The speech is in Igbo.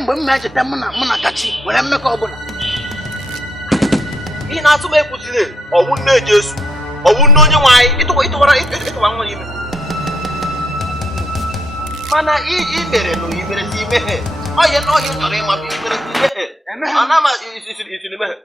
Mgbe m na-echeta mụ na Kachi were mmekọ ọbụla ihe na-atụ m ekwuzile ọwụ nne Jesu ọwụ nne onye nwe anyị ịtụwa nwa ime mana i mere na imere si imeghe ọhịa na ọhịa chọrọ ịma bụ imere si imeghe ana ma isiri imeghe